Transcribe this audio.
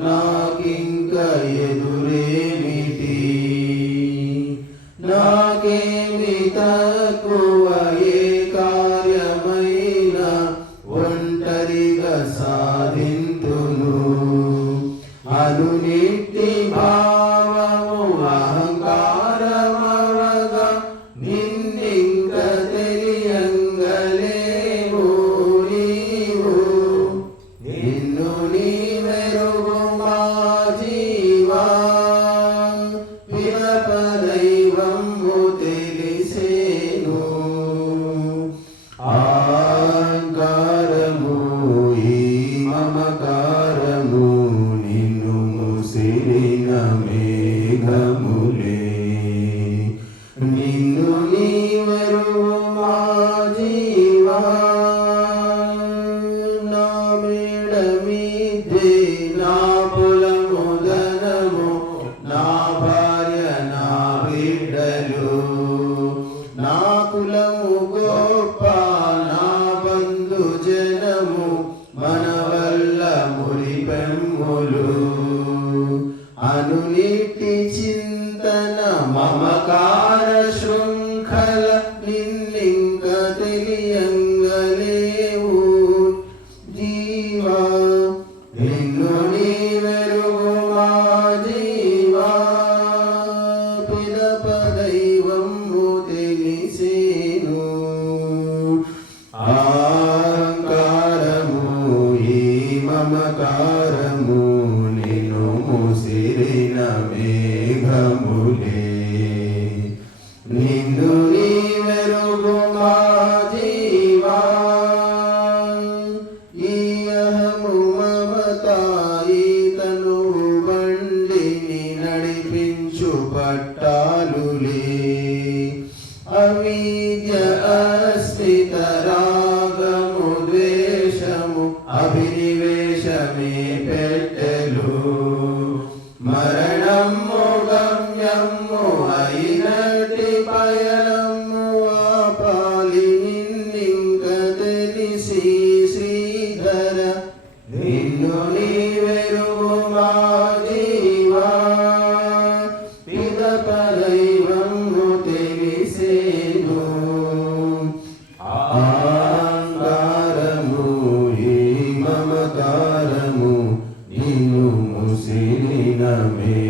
నాకింక ఎదురేమిటి? నాకేమి తక్కువ అహంకారము ఈ మమకారము నిన్ను ముసిరిన మేఘములే నిన్ను నీవెరుగు మా జీవా నా మేడ మీదే నా పొలము ధనము నా భార్య నా బిడ్డలు మన వల్ల మురిపెమ్ములు అనునిటి చింతన మమకార శృంఖల నిన్నింక తెలియంగలేవు. జీవా నిన్ను నీవెరుగు మా మాజీ ముసిరిన మేఘములే. నిన్ను నీవెరుగు మా జీవా. ఈ అహము మమత తను బండిని నడిపించు పట్టాలులే. అవి గమ్ము గమ్యము అయినటి పయనము ఆపాలి నిన్నింక తెలిసి శ్రీధర. నిన్ను నీవెరుగు మా జీవా. పిదప దైవము తెలిసేను ఆంగారము ఈ మమకారము నిన్ను ముసిరిన మే